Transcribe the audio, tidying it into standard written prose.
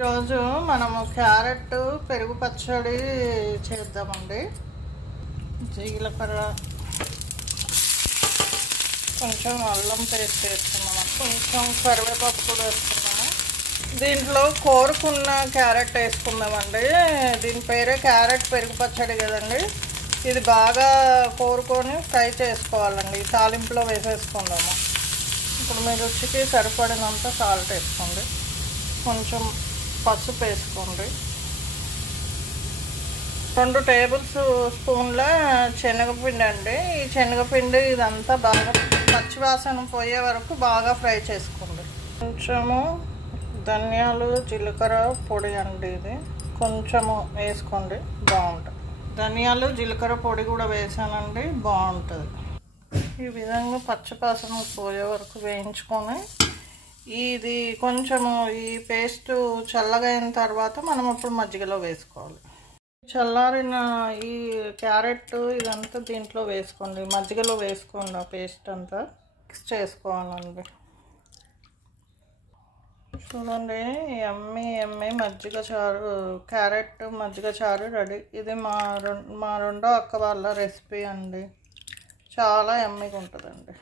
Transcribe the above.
ఈరోజు మనము క్యారెట్ పెరుగు పచ్చడి చేద్దామండి. జీలకర్ర, కొంచెం అల్లం పేస్ట్ వేసుకున్నాము, కొంచెం కరివేపాకు కూడా వేసుకున్నాము. దీంట్లో కోరుకున్న క్యారెట్ వేసుకుందామండి. దీని పేరే క్యారెట్ పెరుగు పచ్చడి కదండి. ఇది బాగా కోరుకొని ఫ్రై చేసుకోవాలండి. తాలింపులో వేసేసుకుందాము. ఇప్పుడు మీ రుచికి సరిపడినంత సాల్ట్ వేసుకోండి, కొంచెం పసుపు వేసుకోండి, 2 టేబుల్ స్పూన్ల శనగపిండి అండి. ఈ శనగపిండి ఇదంతా బాగా పచ్చివాసన పోయే వరకు బాగా ఫ్రై చేసుకోండి. కొంచెము ధనియాలు జీలకర్ర పొడి అండి, ఇది కొంచెము వేసుకోండి, బాగుంటుంది. ధనియాలు జీలకర్ర పొడి కూడా వేసానండి, బాగుంటుంది. ఈ విధంగా పచ్చివాసన పోయే వరకు వేయించుకొని ఇది కొంచెము ఈ పేస్ట్ చల్లగా అయిన తర్వాత మనం ఇప్పుడు మజ్జిగలో వేసుకోవాలి. చల్లారిన ఈ క్యారెట్ ఇదంతా దీంట్లో వేసుకోండి, మజ్జిగలో వేసుకోండి. ఆ పేస్ట్ అంతా మిక్స్ చేసుకోవాలండి. చూడండి, ఎమ్మి మజ్జిగ చారు, క్యారెట్ మజ్జిగ చారు రెడీ. ఇది మా రెండో అక్క వాళ్ళ రెసిపీ అండి. చాలా ఎమ్మిగా ఉంటుందండి.